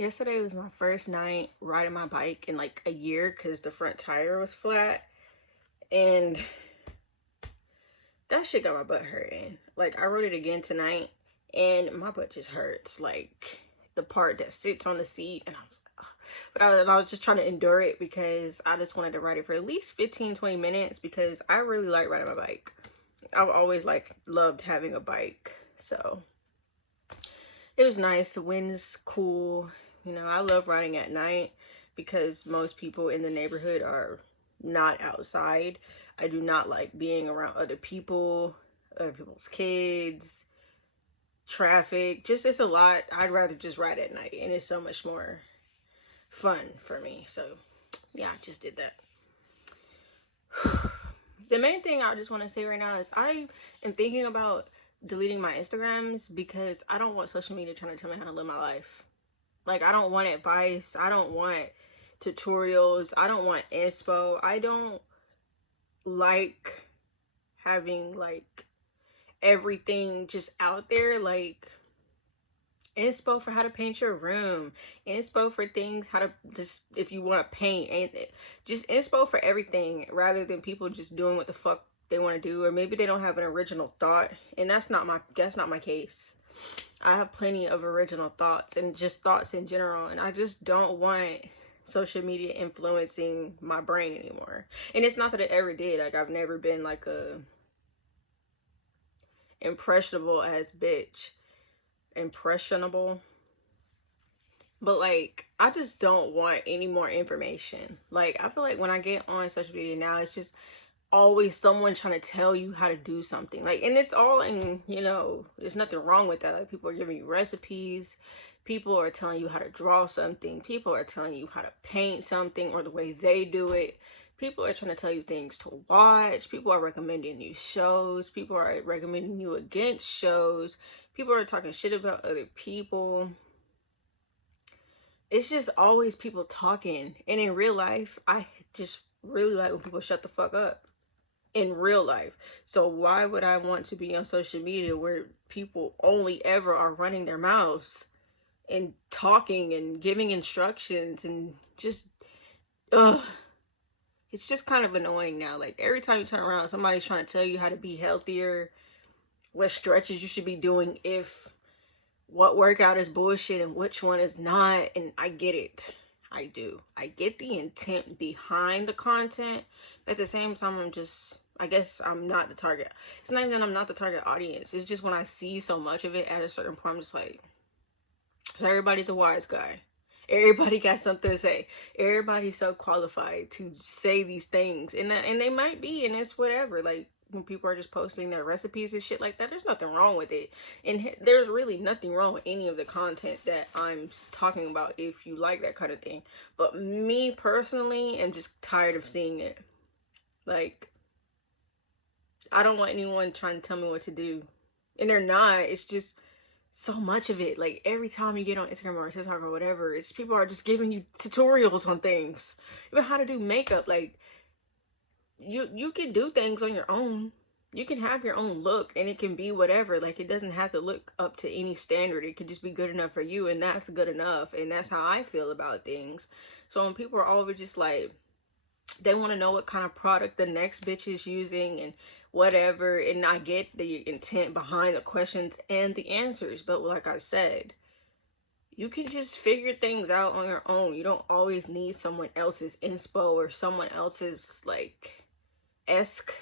Yesterday was my first night riding my bike in like a year because the front tire was flat. And that shit got my butt hurting. Like, I rode it again tonight and my butt just hurts. Like, the part that sits on the seat. And I was like, ugh. But I was just trying to endure it because I just wanted to ride it for at least 15-20 minutes because I really like riding my bike. I've always loved having a bike. So it was nice. The wind's cool. You know, I love riding at night because most people in the neighborhood are not outside. I do not like being around other people's kids, traffic. Just, it's a lot. I'd rather just ride at night, and it's so much more fun for me. So yeah, I just did that. The main thing I just want to say right now is I am thinking about deleting my Instagrams because I don't want social media trying to tell me how to live my life. Like, I don't want advice. I don't want tutorials. I don't want inspo. I don't like having like everything just out there. Like, inspo for how to paint your room, inspo for things how to just, if you want to paint, and just inspo for everything rather than people just doing what the fuck they want to do, or maybe they don't have an original thought. And that's not my case. I have plenty of original thoughts and just thoughts in general, and I just don't want social media influencing my brain anymore. And it's not that it ever did. Like, I've never been like a impressionable ass bitch. Impressionable. But like, I just don't want any more information. Like, I feel like when I get on social media now, it's just always someone trying to tell you how to do something. Like, and it's all in, you know, there's nothing wrong with that. Like, people are giving you recipes, people are telling you how to draw something, people are telling you how to paint something or the way they do it. People are trying to tell you things to watch. People are recommending you shows. People are recommending you against shows. People are talking shit about other people. It's just always people talking. And in real life, I just really like when people shut the fuck up. In real life. So why would I want to be on social media where people only ever are running their mouths and talking and giving instructions and just, ugh. It's just kind of annoying now. Like, every time you turn around, somebody's trying to tell you how to be healthier, what stretches you should be doing, if what workout is bullshit and which one is not. And I get it. I do. I get the intent behind the content. But at the same time, I guess I'm not the target. It's not even that I'm not the target audience. It's just when I see so much of it at a certain point, I'm just like, so everybody's a wise guy. Everybody got something to say. Everybody's so qualified to say these things. And they might be, and it's whatever. Like, when people are just posting their recipes and shit like that, there's nothing wrong with it. And there's really nothing wrong with any of the content that I'm talking about if you like that kind of thing. But me personally am just tired of seeing it. Like, I don't want anyone trying to tell me what to do. And they're not. It's just so much of it. Like, every time you get on Instagram or TikTok or whatever, it's people are just giving you tutorials on things. Even how to do makeup. Like, you can do things on your own. You can have your own look and it can be whatever. Like, it doesn't have to look up to any standard. It could just be good enough for you, and that's good enough. And that's how I feel about things. So when people are always just like, they want to know what kind of product the next bitch is using and whatever, and I get the intent behind the questions and the answers, but like I said, you can just figure things out on your own. You don't always need someone else's inspo or someone else's like esque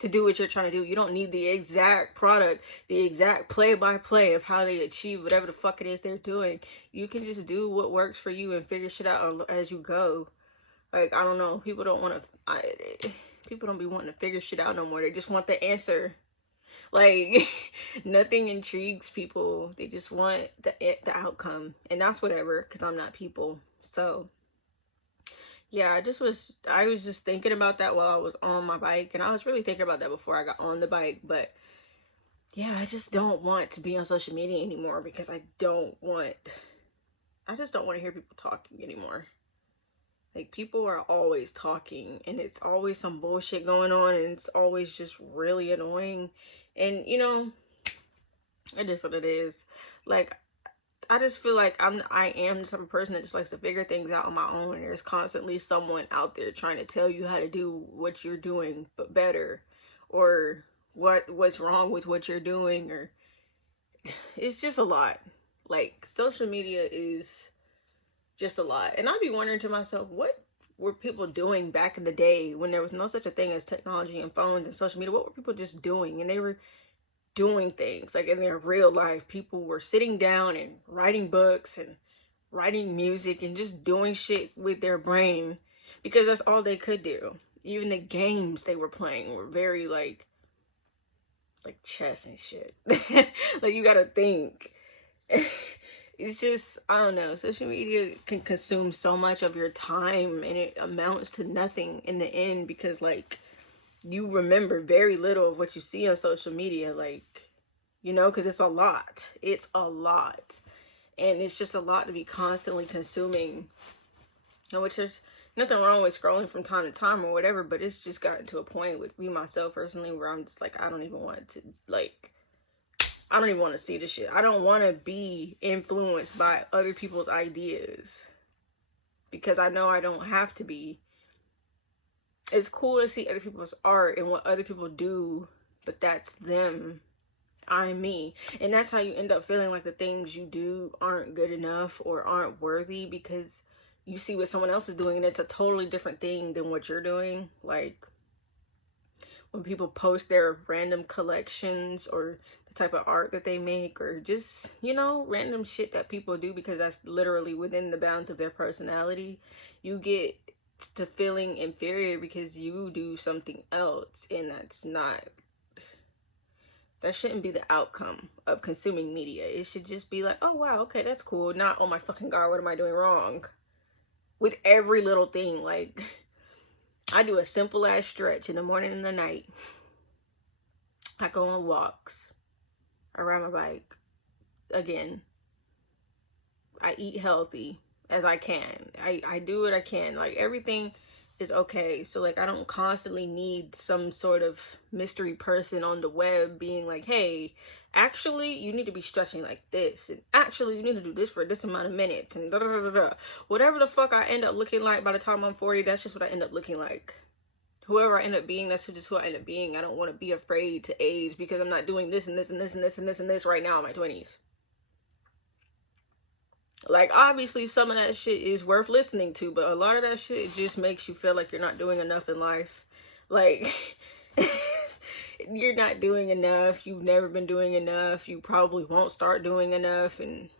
to do what you're trying to do. You don't need the exact product, the exact play-by-play of how they achieve whatever the fuck it is they're doing. You can just do what works for you and figure shit out as you go. Like, I don't know, people don't want to, people don't be wanting to figure shit out no more. They just want the answer. Like, nothing intrigues people. They just want the outcome. And that's whatever, because I'm not people. So, yeah, I was just thinking about that while I was on my bike. And I was really thinking about that before I got on the bike. But, yeah, I just don't want to be on social media anymore because I just don't want to hear people talking anymore. Like, people are always talking and it's always some bullshit going on and it's always just really annoying. And, you know, it is what it is. Like, just feel like I am the type of person that just likes to figure things out on my own, and there's constantly someone out there trying to tell you how to do what you're doing but better, or what's wrong with what you're doing, or it's just a lot. Like, social media is just a lot. And I'd be wondering to myself, what were people doing back in the day when there was no such a thing as technology and phones and social media? What were people just doing? And they were doing things like in their real life. People were sitting down and writing books and writing music and just doing shit with their brain because that's all they could do. Even the games they were playing were very like chess and shit. Like, you gotta think. It's just, I don't know, social media can consume so much of your time, and it amounts to nothing in the end, because like, you remember very little of what you see on social media, like, you know, because it's a lot. It's a lot. And it's just a lot to be constantly consuming. Which there's nothing wrong with scrolling from time to time or whatever, but it's just gotten to a point with me, myself, personally, where I'm just like, I don't even want to, like, I don't even want to see this shit. I don't want to be influenced by other people's ideas, because I know I don't have to be. It's cool to see other people's art and what other people do, but that's them. I'm me. And that's how you end up feeling like the things you do aren't good enough or aren't worthy, because you see what someone else is doing and it's a totally different thing than what you're doing. Like, when people post their random collections or the type of art that they make, or just, you know, random shit that people do because that's literally within the bounds of their personality, you get to feeling inferior because you do something else, and that shouldn't be the outcome of consuming media. It should just be like, oh wow, okay, that's cool. Not, oh my fucking god, what am I doing wrong? With every little thing. Like, I do a simple ass stretch in the morning and the night. I go on walks. I ride my bike. Again, I eat healthy as I can. I do what I can. Like, everything is okay. So like, I don't constantly need some sort of mystery person on the web being like, hey, actually you need to be stretching like this, and actually you need to do this for this amount of minutes, and da da da da. Whatever the fuck I end up looking like by the time I'm 40, that's just what I end up looking like. Whoever I end up being, that's just who I end up being. I don't want to be afraid to age because I'm not doing this and this and this and this and this and this right now in my 20s. Like, obviously some of that shit is worth listening to, but a lot of that shit just makes you feel like you're not doing enough in life. Like, you're not doing enough. You've never been doing enough. You probably won't start doing enough, and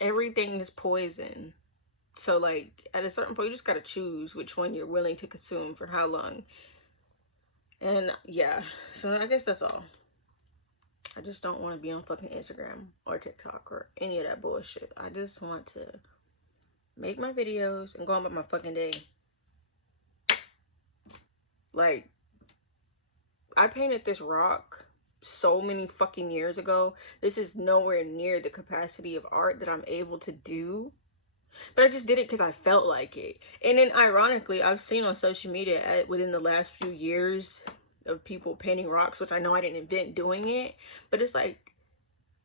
everything is poison. So like, at a certain point, you just gotta choose which one you're willing to consume for how long. And yeah, so I guess that's all. I just don't want to be on fucking Instagram or TikTok or any of that bullshit. I just want to make my videos and go on about my fucking day. Like, I painted this rock so many fucking years ago. This is nowhere near the capacity of art that I'm able to do. But I just did it because I felt like it. And then ironically, I've seen on social media within the last few years of people painting rocks, which I know I didn't invent doing it, but it's like,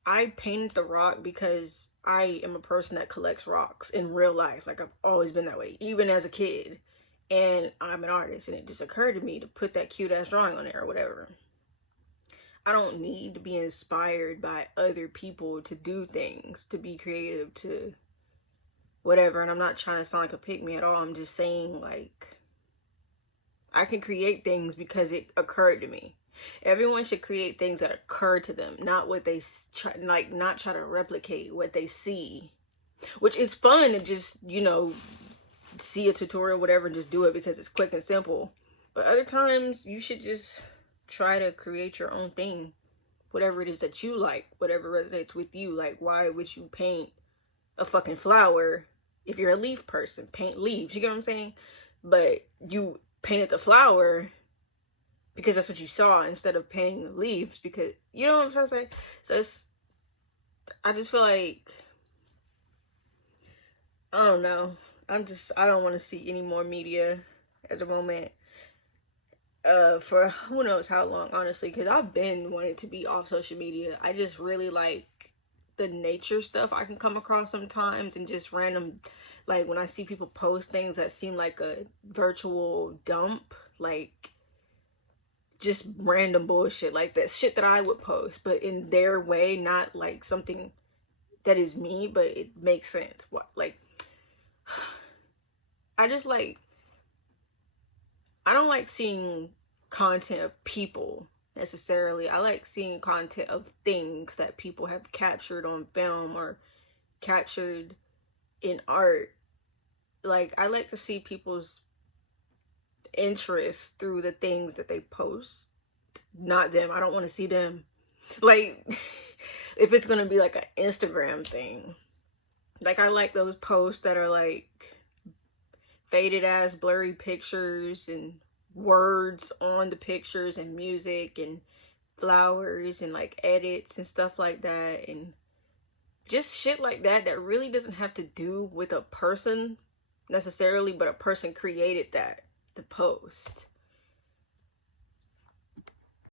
I painted the rock because I am a person that collects rocks in real life. Like, I've always been that way, even as a kid. And I'm an artist, and it just occurred to me to put that cute ass drawing on there or whatever. I don't need to be inspired by other people to do things, to be creative, to whatever. And I'm not trying to sound like a pick-me at all. I'm just saying, like, I can create things because it occurred to me. Everyone should create things that occur to them, not what they try, like, not try to replicate what they see. Which is fun to just, you know, see a tutorial, whatever, and just do it because it's quick and simple. But other times, you should just try to create your own thing. Whatever it is that you like, whatever resonates with you. Like, why would you paint a fucking flower if you're a leaf person? Paint leaves, you get what I'm saying? But you painted the flower because that's what you saw, instead of painting the leaves because, you know what I'm trying to say? So it's, I just feel like, I don't know. I don't want to see any more media at the moment. for who knows how long, honestly, because I've been wanting to be off social media. I just really like the nature stuff I can come across sometimes, and just random, like when I see people post things that seem like a virtual dump, like just random bullshit, like that shit that I would post, but in their way, not like something that is me, but it makes sense. What, like, I just like, I don't like seeing content of people necessarily. I like seeing content of things that people have captured on film or captured in art. Like, I like to see people's interest through the things that they post, not them. I don't want to see them. Like, if it's gonna be like an Instagram thing, like, I like those posts that are like faded ass blurry pictures and words on the pictures and music and flowers and like edits and stuff like that, and just shit like that that really doesn't have to do with a person necessarily, but a person created that to post.